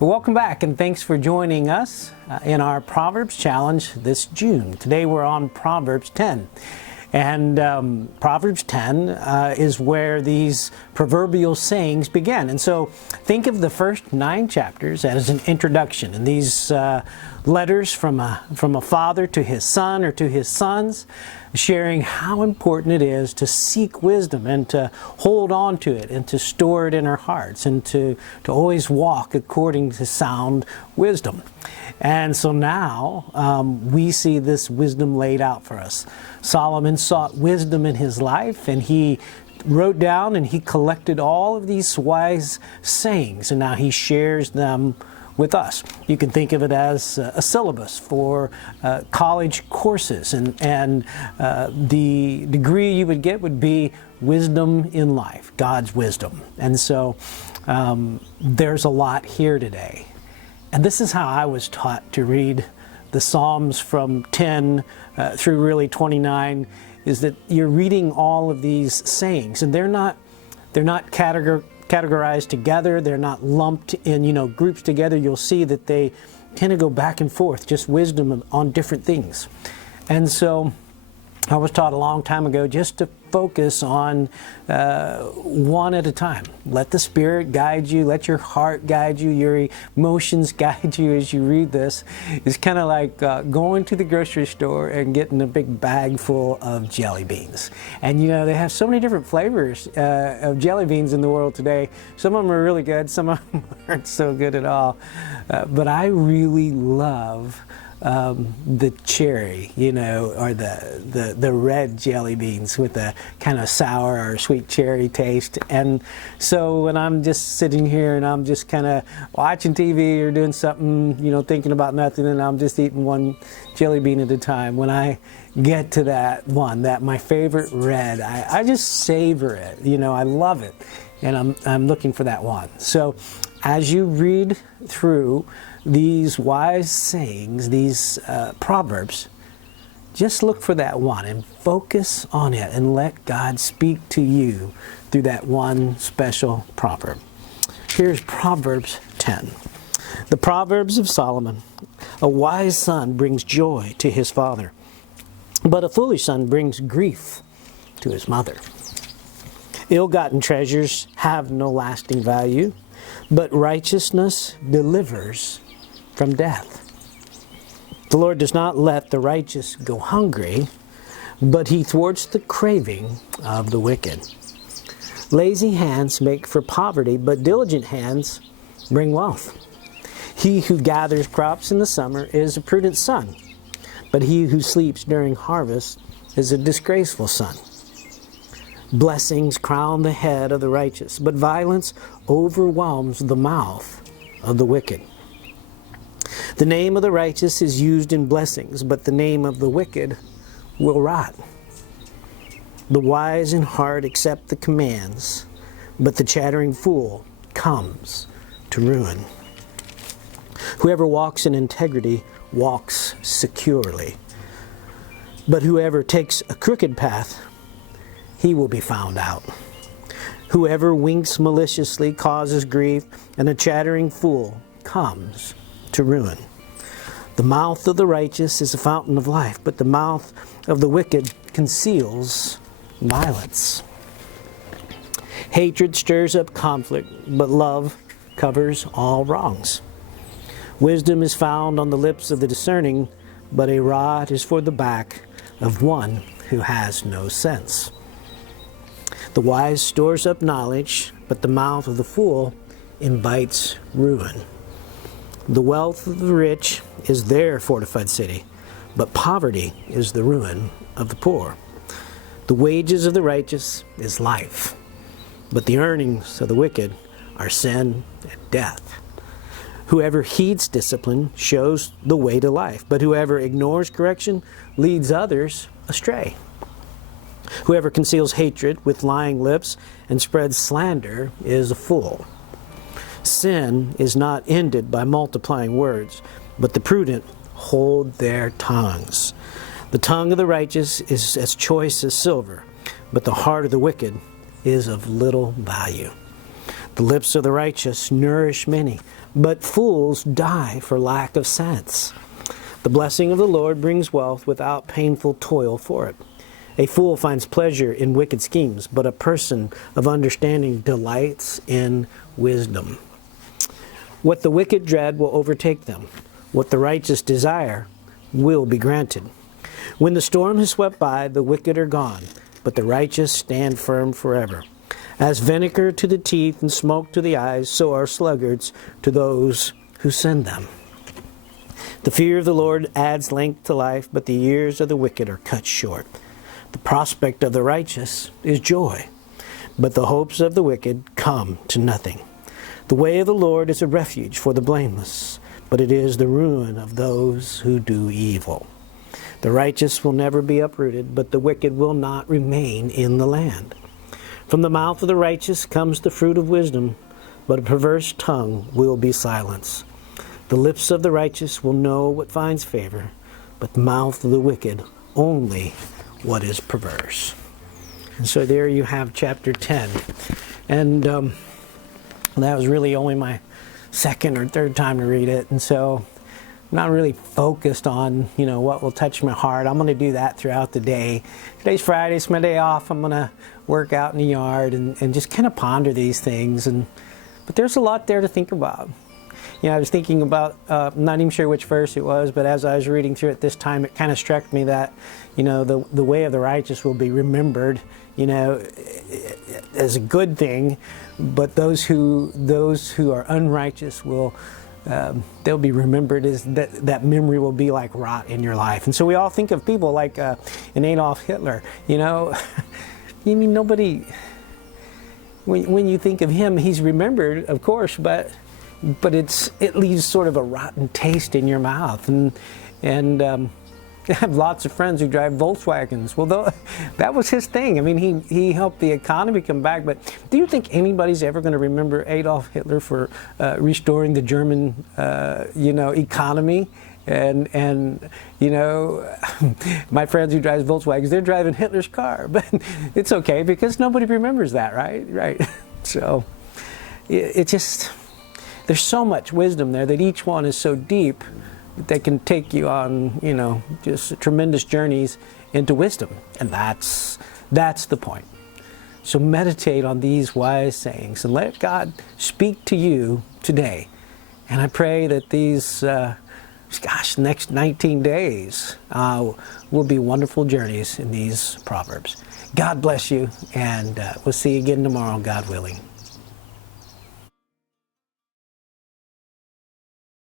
Well, welcome back, and thanks for joining us in our Proverbs Challenge this June. Today we're on Proverbs 10. And Proverbs 10 is where these proverbial sayings begin. And so think of the first 9 chapters as an introduction. And these letters from a father to his son or to his sons, sharing how important it is to seek wisdom and to hold on to it and to store it in our hearts and to always walk according to sound wisdom. And so now we see this wisdom laid out for us. Solomon sought wisdom in his life, and he wrote down and he collected all of these wise sayings, and now he shares them with us. You can think of it as a syllabus for college courses, and the degree you would get would be wisdom in life, God's wisdom. And so there's a lot here today. And this is how I was taught to read the Psalms from 10 through really 29, is that you're reading all of these sayings, and they're not categorized together. They're not lumped in groups together. You'll see that they tend to go back and forth, just wisdom on different things. And so I was taught a long time ago just to focus on one at a time. Let the Spirit guide you. Let your heart guide you. Your emotions guide you as you read this. It's kind of like going to the grocery store and getting a big bag full of jelly beans. And they have so many different flavors of jelly beans in the world today. Some of them are really good. Some of them aren't so good at all. But I really love the cherry, or the red jelly beans with a kind of sour or sweet cherry taste. And so when I'm just sitting here and I'm just kind of watching TV or doing something, thinking about nothing, and I'm just eating one jelly bean at a time, when I get to that one, my favorite red, I just savor it. I love it, and I'm looking for that one. So as you read through these wise sayings, these proverbs, just look for that one and focus on it and let God speak to you through that one special proverb. Here's Proverbs 10. The Proverbs of Solomon. A wise son brings joy to his father, but a foolish son brings grief to his mother. Ill-gotten treasures have no lasting value, but righteousness delivers from death. The Lord does not let the righteous go hungry, but he thwarts the craving of the wicked. Lazy hands make for poverty, but diligent hands bring wealth. He who gathers crops in the summer is a prudent son, but he who sleeps during harvest is a disgraceful son. Blessings crown the head of the righteous, but violence overwhelms the mouth of the wicked. The name of the righteous is used in blessings, but the name of the wicked will rot. The wise in heart accept the commands, but the chattering fool comes to ruin. Whoever walks in integrity walks securely, but whoever takes a crooked path, he will be found out. Whoever winks maliciously causes grief, and a chattering fool comes to ruin. The mouth of the righteous is a fountain of life, but the mouth of the wicked conceals violence. Hatred stirs up conflict, but love covers all wrongs. Wisdom is found on the lips of the discerning, but a rod is for the back of one who has no sense. The wise stores up knowledge, but the mouth of the fool invites ruin. The wealth of the rich is their fortified city, but poverty is the ruin of the poor. The wages of the righteous is life, but the earnings of the wicked are sin and death. Whoever heeds discipline shows the way to life, but whoever ignores correction leads others astray. Whoever conceals hatred with lying lips and spreads slander is a fool. Sin is not ended by multiplying words, but the prudent hold their tongues. The tongue of the righteous is as choice as silver, but the heart of the wicked is of little value. The lips of the righteous nourish many, but fools die for lack of sense. The blessing of the Lord brings wealth without painful toil for it. A fool finds pleasure in wicked schemes, but a person of understanding delights in wisdom. What the wicked dread will overtake them. What the righteous desire will be granted. When the storm has swept by, the wicked are gone, but the righteous stand firm forever. As vinegar to the teeth and smoke to the eyes, so are sluggards to those who send them. The fear of the Lord adds length to life, but the years of the wicked are cut short. The prospect of the righteous is joy, but the hopes of the wicked come to nothing. The way of the Lord is a refuge for the blameless, but it is the ruin of those who do evil. The righteous will never be uprooted, but the wicked will not remain in the land. From the mouth of the righteous comes the fruit of wisdom, but a perverse tongue will be silenced. The lips of the righteous will know what finds favor, but the mouth of the wicked only what is perverse. And so there you have chapter 10. And that was really only my second or third time to read it. And so I'm not really focused on, what will touch my heart. I'm going to do that throughout the day. Today's Friday, it's my day off. I'm going to work out in the yard and just kind of ponder these things. But there's a lot there to think about. I was thinking about, I'm not even sure which verse it was, but as I was reading through it this time, it kind of struck me that, the way of the righteous will be remembered, as a good thing, but those who are unrighteous will, they'll be remembered as that memory will be like rot in your life. And so we all think of people like an Adolf Hitler, nobody, when you think of him, he's remembered, of course, but it leaves sort of a rotten taste in your mouth. And I have lots of friends who drive Volkswagens. Well, that was his thing. I mean, he helped the economy come back. But do you think anybody's ever going to remember Adolf Hitler for restoring the German, economy? And my friends who drive Volkswagens, they're driving Hitler's car. But it's okay because nobody remembers that, right? Right. So it just... There's so much wisdom there that each one is so deep that they can take you on, just tremendous journeys into wisdom. And that's the point. So meditate on these wise sayings and let God speak to you today. And I pray that these, next 19 days will be wonderful journeys in these Proverbs. God bless you, and we'll see you again tomorrow, God willing.